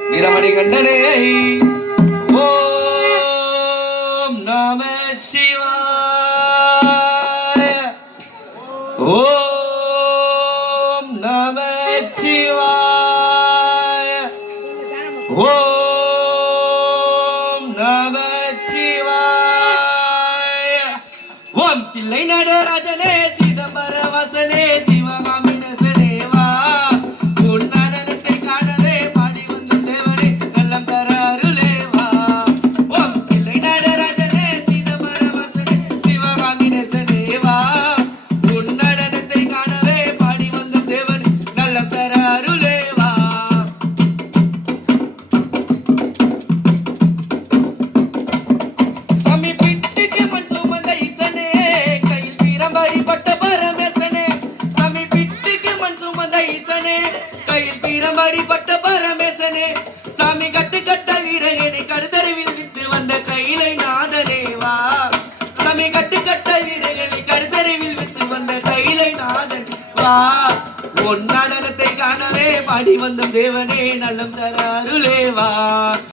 வீரமணி கண்டனே ஓம் நம சிவாய ஓம் நம சிவாய ஓம் நம சிவாய ஓம் தில்லை நடராஜனே சிதம்பர வாசனே சிவகாமி நசனே வா உன் நடனத்தை காணவே பாடி வந்தும் தேவனே நல்லம் தர அருளே வா ஓம் தில்லை நடராஜனே சிதம்பர வாசனே சிவகாமி நசனே வா உன் நடனத்தை காணவே பாடி வந்தும் தேவனே நல்லம் தர அருளே வா சாமி பிட்டுக்கு மண் சுமந்த ஈசனே கையில் பிரம்படி பட்ட பரமேசனே சாமி பிட்டுக்கு மண் சுமந்த ஈசனே கையில் பிரம்படி பட்ட பரமேசனே சாமி கட்டு கட்ட வீரகனே கடுதருவில் வித்து வந்த கையிலை நாதனே வா சாமி கட்டு கட்ட வீரர்களை கடுதருவில் வித்து வந்த கையிலை நாதன் வா உன் நடனத்தை காணவே பாடி வந்த தேவனே நல்லம் தர அருளே வா